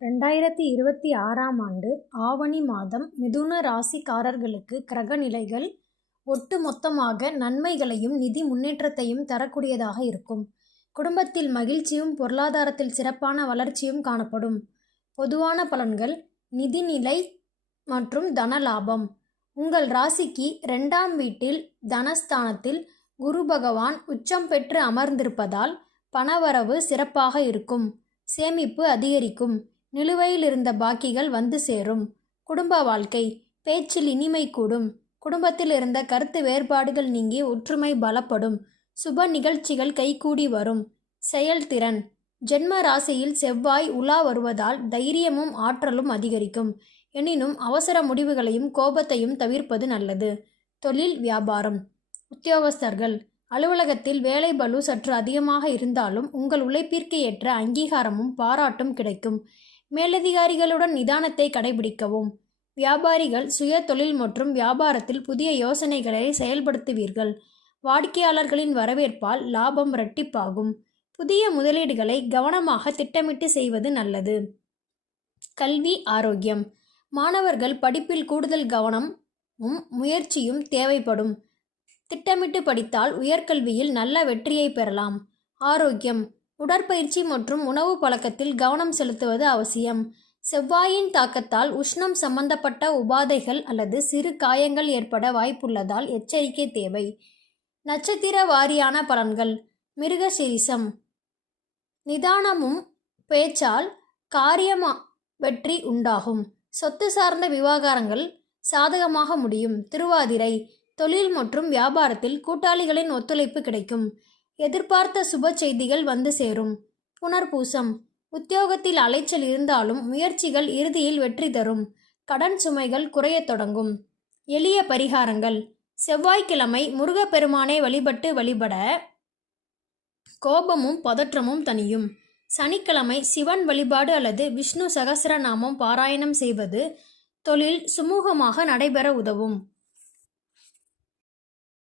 2026ஆம் ஆண்டு ஆவணி மாதம் மிதுன ராசிக்காரர்களுக்கு கிரக நிலைகள் ஒட்டுமொத்தமாக நன்மைகளையும் நிதி முன்னேற்றத்தையும் தரக்கூடியதாக இருக்கும். குடும்பத்தில் மகிழ்ச்சியும் பொருளாதாரத்தில் சிறப்பான வளர்ச்சியும் காணப்படும். பொதுவான பலன்கள்: நிதிநிலை மற்றும் தன லாபம். உங்கள் ராசிக்கு 2ஆம் வீட்டில் தனஸ்தானத்தில் குரு பகவான் உச்சம் பெற்று அமர்ந்திருப்பதால் பணவரவு சிறப்பாக இருக்கும். சேமிப்பு அதிகரிக்கும். நிலுவையில் இருந்த பாக்கிகள் வந்து சேரும். குடும்ப வாழ்க்கை: பேச்சில் இனிமை கூடும். குடும்பத்தில் இருந்த கருத்து வேறுபாடுகள் நீங்கி ஒற்றுமை பலப்படும். சுப நிகழ்ச்சிகள் கைகூடி வரும். செயல்திறன்: ஜென்ம ராசியில் செவ்வாய் உலா வருவதால் தைரியமும் ஆற்றலும் அதிகரிக்கும். எனினும் அவசர முடிவுகளையும் கோபத்தையும் தவிர்ப்பது நல்லது. தொழில் வியாபாரம்: உத்தியோகஸ்தர்கள்: அலுவலகத்தில் வேலை பளு சற்று அதிகமாக இருந்தாலும் உங்கள் உழைப்பிற்கு ஏற்ற அங்கீகாரமும் பாராட்டும் கிடைக்கும். மேலதிகாரிகளுடன் நிதானத்தை கடைபிடிக்கவும். வியாபாரிகள் சுய தொழில் மற்றும் வியாபாரத்தில் புதிய யோசனைகளை செயல்படுத்துவீர்கள். வாடிக்கையாளர்களின் வரவேற்பால் லாபம் இரட்டிப்பாகும். புதிய முதலீடுகளை கவனமாக திட்டமிட்டு செய்வது நல்லது. கல்வி ஆரோக்கியம்: மாணவர்கள் படிப்பில் கூடுதல் கவனமும் முயற்சியும் தேவைப்படும். திட்டமிட்டு படித்தால் உயர்கல்வியில் நல்ல வெற்றியை பெறலாம். ஆரோக்கியம்: உடற்பயிற்சி மற்றும் உணவு பழக்கத்தில் கவனம் செலுத்துவது அவசியம். செவ்வாயின் தாக்கத்தால் உஷ்ணம் சம்பந்தப்பட்ட உபாதைகள் அல்லது சிறு காயங்கள் ஏற்பட வாய்ப்புள்ளதால் எச்சரிக்கை தேவை. நட்சத்திர வாரியான பலன்கள்: மிருகசீரிஷம்: நிதானமும் பேச்சால் காரியம் வெற்றி உண்டாகும். சொத்து சார்ந்த விவகாரங்கள் சாதகமாக முடியும். திருவாதிரை: தொழில் மற்றும் வியாபாரத்தில் கூட்டாளிகளின் ஒத்துழைப்பு கிடைக்கும். எதிர்பார்த்த சுப செய்திகள் வந்து சேரும். புனர்பூசம்: உத்தியோகத்தில் அலைச்சல் இருந்தாலும் முயற்சிகள் இறுதியில் வெற்றி தரும். கடன் சுமைகள் குறையத் தொடங்கும். எளிய பரிகாரங்கள்: செவ்வாய்க்கிழமை முருகப்பெருமானை வழிபட கோபமும் பதற்றமும் தணியும். சனிக்கிழமை சிவன் வழிபாடு அல்லது விஷ்ணு சகஸ்ரநாமம் பாராயணம் செய்வது தொழில் சுமூகமாக நடைபெற உதவும்.